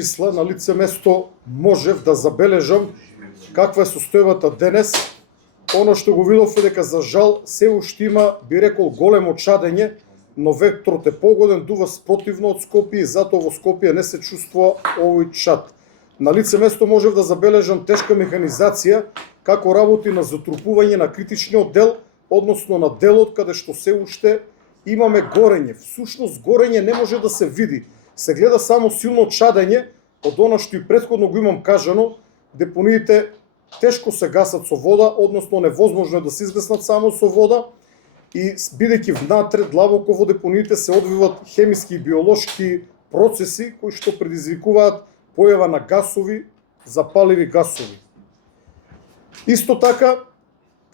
Исла, на лице место можев да забележам каква е состојбата денес. Оно што го видов е дека за жал се уште има, би рекол, големо чадење, но ветрот е погоден, дува спротивно од Скопје и затоа во Скопје не се чувствува овој чад. На лице место можев да забележам тешка механизација како работи на затрупување на критичниот дел, односно на делот каде што се уште имаме горење. Всушност горење не може да се види. Се гледа само силно чадење од она што и претходно го имам кажано, депониите тешко се гасат со вода, односно невозможно е да се изгаснат само со вода и бидејќи внатре длабоко во депониите се одвиваат хемиски и биолошки процеси кои што предизвикуваат појава на гасови, запаливи гасови. Исто така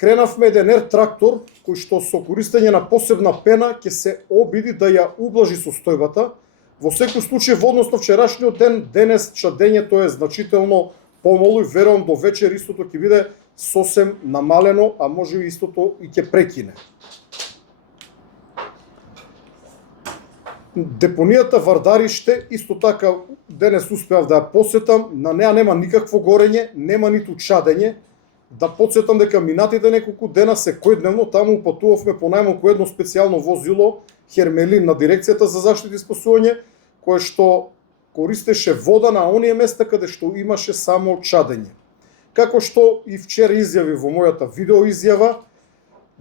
кренавме еден трактор кој што со користење на посебна пена ќе се обиди да ја ублажи состојбата. Во секој случај, во однос на вчерашниот ден, денес чадењето е значително помало и верувам до вечер истото ќе биде сосем намалено, а може и истото и ќе прекине. Депонијата Вардариште исто така денес успеав да ја посетам, на неа нема никакво горење, нема ниту чадење. Да подсетам дека минатите неколку дена секојдневно таму упатувавме по најмалку едно специјално возило Хермелин на дирекцијата за заштита и спасување, кое што користеше вода на оние места каде што имаше само чадење. Како што и вчера изјави во мојата видео изјава,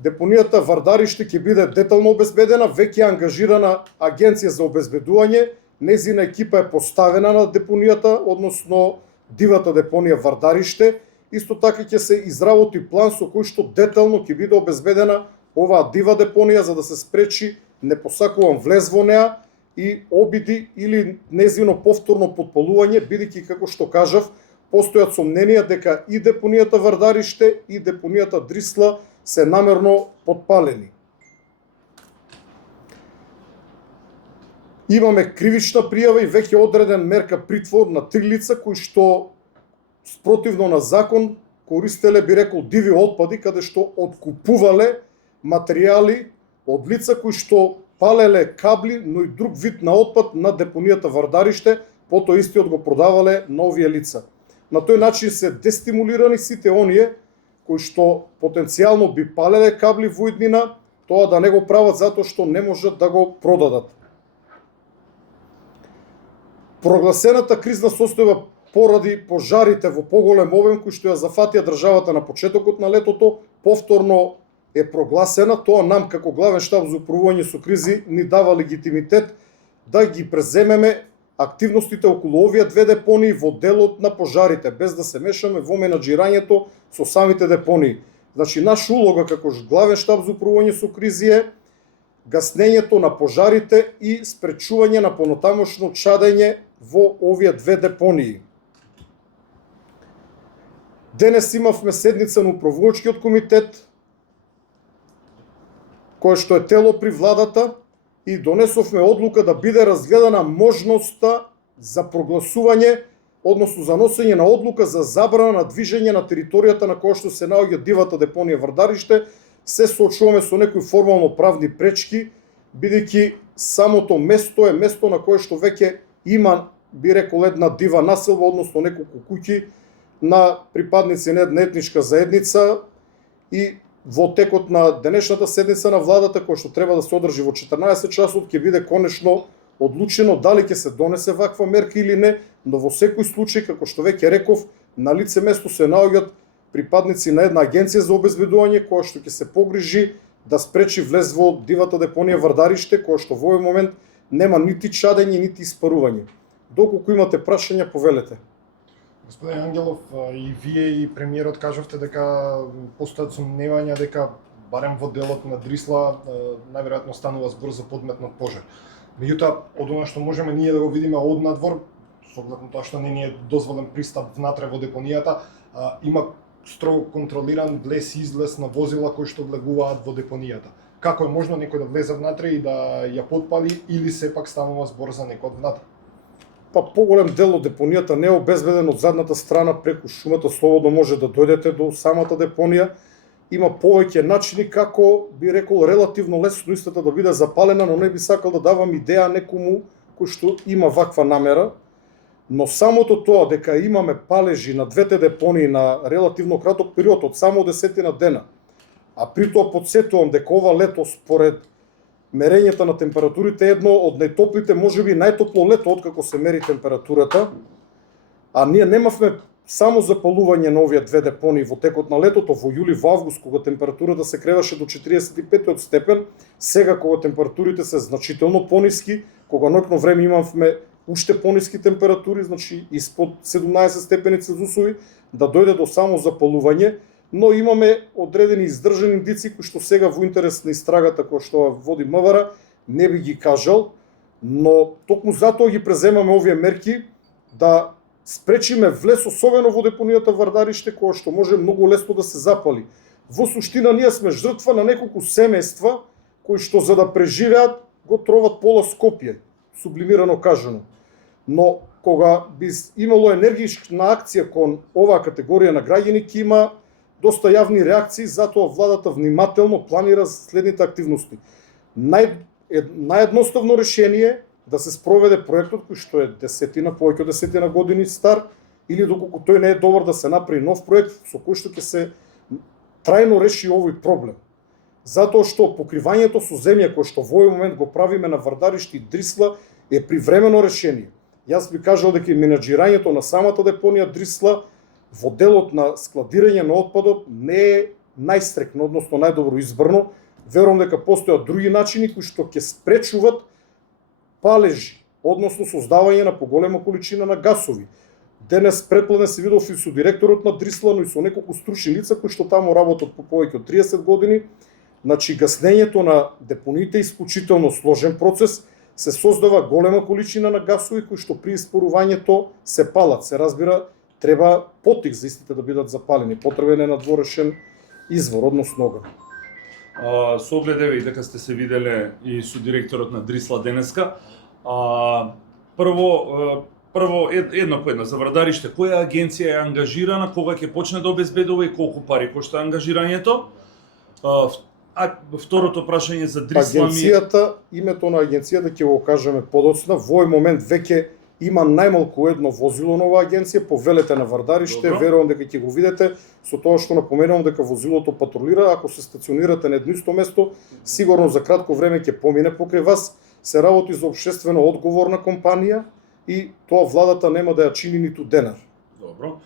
депонијата Вардариште ќе биде детално обезбедена, веќе е ангажирана агенција за обезбедување, незина екипа е поставена на депонијата, односно дивата депонија Вардариште. Исто така ќе се изработи план со кој што детално ќе биде обезбедена оваа дива депонија за да се спречи непосакуван влез во неа и обиди или незино повторно потпалување, бидејќи како што кажав, постојат сомненија дека и депонијата Вардариште и депонијата Дрисла се намерно потпалени. Имаме кривична пријава и веќе одреден мерка притвор на 3 лица кои што спротивно на закон користеле, би рекол, диви отпади каде што откупувале материјали од лица кои што палеле кабли, но и друг вид на отпад на депонијата Вардариште, потоа истиот го продавале на овие лица. На тој начин се дестимулирани сите оние кои што потенцијално би палеле кабли во иднина, тоа да не го прават затоа што не можат да го продадат. Прогласената кризна состојба поради пожарите во поголем обем кои што ја зафатија државата на почетокот на летото, повторно е прогласена. Тоа нам како главен штаб за управување со кризи ни дава легитимитет да ги преземеме активностите околу овие две депонии во делот на пожарите, без да се мешаме во менаџирањето со самите депонии. Значи, наша улога како главен штаб за управување со кризи е гаснењето на пожарите и спречување на понатамошно чадење во овие две депонии. Денес имавме седница на управувачкиот комитет, кое што е тело при владата, и донесовме одлука да биде разгледана можноста за прогласување, односно за носење на одлука за забрана на движење на територијата на која што се наоѓа дивата депонија Вардариште. Се соочуваме со некои формално правни пречки, бидејќи самото место е место на кое што веќе има, би рекол, една дива населба, односно неколку куќи на припадници на една етничка заедница, и во текот на денешната седница на владата, која што треба да се одржи во 14 часот, ќе биде конечно одлучено дали ќе се донесе ваква мерка или не, но во секој случај, како што веќе реков, на лице место се наоѓаат припадници на една агенција за обезбедување, која што ќе се погрижи да спречи влез во дивата депонија Вардариште, која што во овој момент нема нити чадење, нити испарување. Доколку имате прашања, повелете. Господин Ангелов, и вие и премиерот кажавте дека постојат сомневања дека барем во делот на Дрисла најверојатно станува збор за подметнат пожар. Меѓутоа, од она што можеме ние да го видиме од надвор, со оглед на тоа што не ни е дозволен пристап внатре во депонијата, има строго контролиран влез и излез на возила кои што влегуваат во депонијата. Како е можно некој да влезе внатре и да ја потпали, или сепак станува збор за некој внатре? Па поголем дел од депонијата не е обезбеден од задната страна преку шумата, слободно може да дојдете до самата депонија. Има повеќе начини како, би рекол, релативно лесно истата да биде запалена, но не би сакал да давам идеја некому кој што има ваква намера. Но самото тоа дека имаме палежи на двете депонии на релативно краток период од само 10 дена, а при тоа подсетувам дека ова лето според мерењата на температурите е едно од најтоплите, можеби најтопло лето откако се мери температурата, а ние немавме само запалување на овие две депонии во текот на летото, во јули, во август, кога температурата се креваше до 45 степен, сега кога температурите се значително пониски, кога ноќно време имавме уште пониски температури, значи испод 17 степени Целзусови, да дојде до само запалување, но имаме одредени издржани индици кои што сега во интерес на истрагата која што води МВР не би ги кажал, но токму затоа ги преземаме овие мерки да спречиме влез, особено во депонијата Вардарище, која што може многу лесно да се запали. Во суштина ние сме жртва на неколку семејства кои што за да преживеат го троват пола Скопје, сублимирано кажано. Но кога би имало енергична акција кон оваа категорија на граѓани, ќе има доста јавни реакции, затоа владата внимателно планира следните активности. Наједноставно решение да се спроведе проектот кој што е повеќе од 10 години стар, или доколку тој не е добар да се направи нов проект со кој што ќе се трајно реши овој проблем. Затоа што покривањето со земја кој што во овој момент го правиме на Вардариште и Дрисла е привремено решение. Јас би кажал дека и менаџирањето на самата депонија Дрисла во делот на складирање на отпадот не е најстрекно, односно најдобро избрано. Верувам дека постојат други начини кои што ќе спречуват палежи, односно создавање на поголема количина на гасови. Денес предпладне се видов и со директорот на Дрисла, но и со неколку стручни лица кои што таму работат по повеќе од 30 години. Значи, гаснењето на депониите е исклучително сложен процес, се создава голема количина на гасови кои што при испарувањето се палат. Се разбира, треба потик за истите да бидат запалени. Потребен е надворешен извор, односно оган. Со оглед и дека сте се виделе и со директорот на Дрисла денеска, прво едно по едно за Вардарище, која агенција е ангажирана, кога ќе почне да обезбедува и колку пари кошта ангажирањето? Второто прашање за Дрисла Агенцијата, името на агенцијата ќе го кажеме подоцна. Во овој момент веќе има најмалку едно возило на оваа агенција по велете на Вардарище. Добро. Верувам дека ќе го видите со тоа што напоменувам дека возилото патрулира. Ако се стационирате на едно исто место, сигурно за кратко време ќе помине покрај вас. Се работи за општествено одговорна компанија и тоа владата нема да ја чини ниту денар. Добро.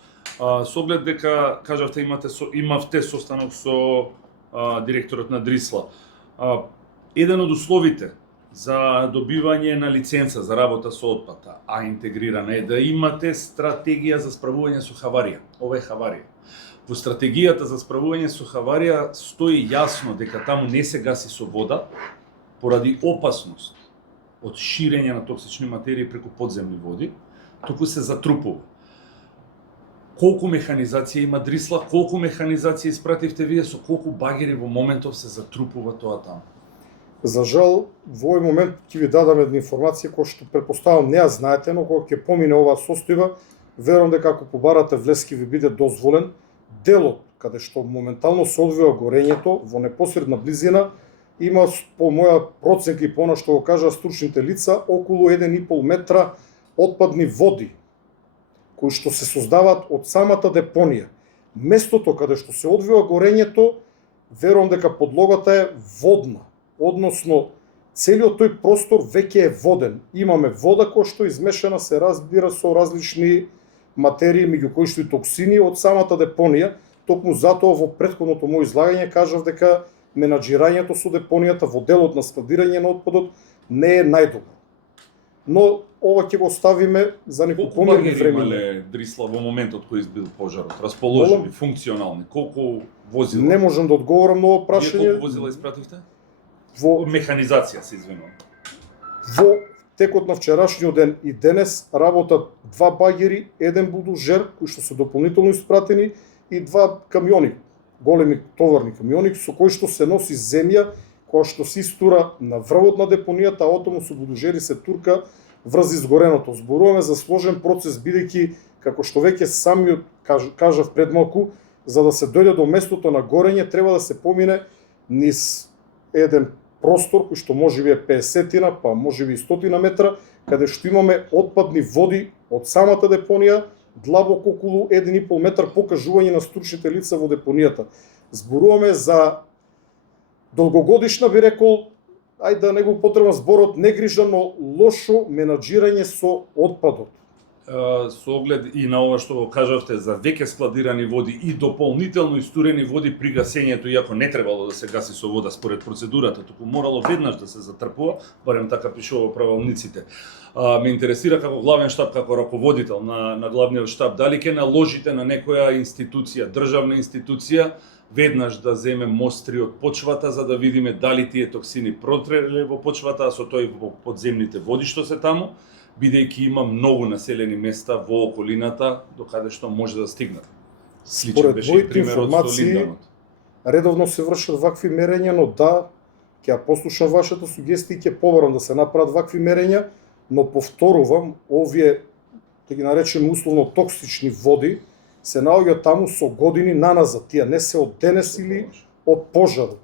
Со оглед дека кажавте имавте состанок со директорот на Дрисла. Еден од условите за добивање на лиценца за работа со отпад, а интегрирана е да имате стратегија за справување со хаварија. Ова е хаварија. Во стратегијата за справување со хаварија стои јасно дека таму не се гаси со вода поради опасност од ширење на токсични материи преку подземни води, туку се затрупува. Колку механизација има Дрисла, колку механизација испративте вие, со колку багери во моментов се затрупува тоа таму? За жал, во овој момент ќе ви дадам една информација која што претпоставам не ја знаете, но кога ќе помине оваа состојба, верувам дека ако побарате влез ќе ви биде дозволен. Делот каде што моментално се одвива горењето во непосредна близина има по моја проценка и по она што го кажа стручните лица околу 1,5 метра отпадни води кои што се создаваат од самата депонија. Местото каде што се одвива горењето, верувам дека подлогата е водна, односно целиот тој простор веќе е воден. Имаме вода која што измешана се разбира со различни материи, меѓу кои што и токсини од самата депонија. Токму затоа во претходното моје излагање кажав дека менаџирањето со депонијата во делот на складирање на отпадот не е најдобро. Но ова ќе го ставиме за неколку помирни време. Колку багери имале Дрисла во моментот кој избил пожарот? Расположени, функционални? Колку возила? Не можам да одговорам на ова прашање. Колку возила испративте? Во Механизација, се извинувам. Во текот на вчерашниот ден и денес работат два багери, еден булдозер кои што се дополнително испратени и два камиони, големи товарни камиони со кои што се носи земја која што се истура на врвот на депонијата, а отаму со булдозери се турка врз изгореното. Зборуваме за сложен процес бидејќи како што веќе самиот кажав пред малку, за да се дојде до местото на горење треба да се помине низ еден простор кој што можеби е 50-тина, па можеби и 100 метра, каде што имаме отпадни води од самата депонија, длабоко околу 1,5 метар покажување на стручните лица во депонијата. Зборуваме за долгогодишна, би рекол, ајде да не го потребам зборот негрижа, но лошо менаџирање со отпадот. Со оглед и на ова што го кажавте за веќе складирани води и дополнително истурени води при гасењето, иако не требало да се гаси со вода според процедурата, туку морало веднаш да се затрпува, барем така пишува во правилниците. Ме интересира како главен штаб, како раководител на главниот штаб, дали ќе наложите на некоја институција, државна институција, веднаш да земе мостри од почвата за да видиме дали тие токсини протреле во почвата, а со тој во подземните води што се таму, бидејќи има многу населени места во околината до каде што може да стигнат. Според моите информации, редовно се вршат вакви мерења, но да, ќе ја послушам вашата сугестија и ќе побарам да се направат вакви мерења, но повторувам, овие, да ги наречеме условно токсични води, се наоѓаат таму со години наназад, тие не се од денес или од пожарот.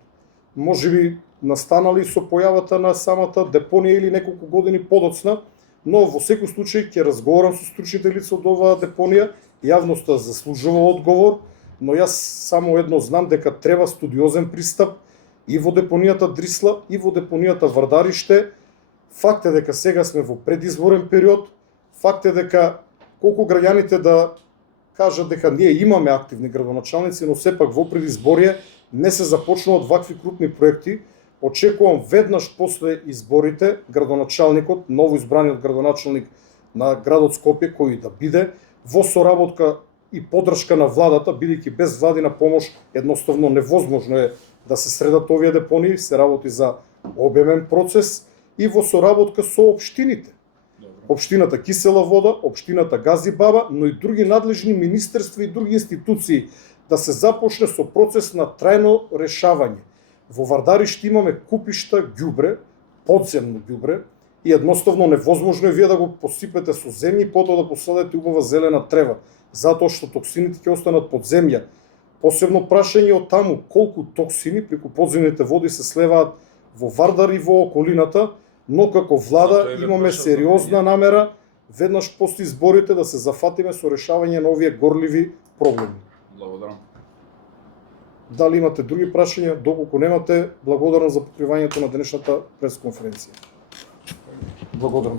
Можеби настанали со појавата на самата депонија или неколку години подоцна, но во секој случај ќе разговарам со стручните лица од оваа депонија, јавноста заслужува одговор, но јас само едно знам дека треба студиозен пристап и во депонијата Дрисла и во депонијата Вардариште. Факт е дека сега сме во предизборен период, факт е дека колку граѓаните да кажат дека ние имаме активни градоначалници, но сепак во предизборие не се започнуваат вакви крупни проекти. Очекувам веднаш после изборите градоначалникот, новоизбраниот градоначалник на градот Скопје, кој да биде во соработка и поддршка на владата, бидејќи без владина помош едноставно невозможно е да се средат овие депонии, се работи за обемен процес и во соработка со општините. Општината Кисела вода, општината Гази Баба, но и други надлежни министерства и други институции да се започне со процес на трајно решавање. Во Вардариште имаме купишта ѓубре, подземно ѓубре, и едноставно невозможно е вие да го посипете со земја и потоа да посадите убава зелена трева, затоа што токсините ќе останат под земја. Посебно прашање од таму колку токсини преку подземните води се слеваат во Вардар и во околината, но како влада имаме сериозна намера веднаш после изборите да се зафатиме со решавање на овие горливи проблеми. Благодарам. Дали имате други прашања? Доколку немате, благодарам за покривањето на денешната пресконференција. Благодарам.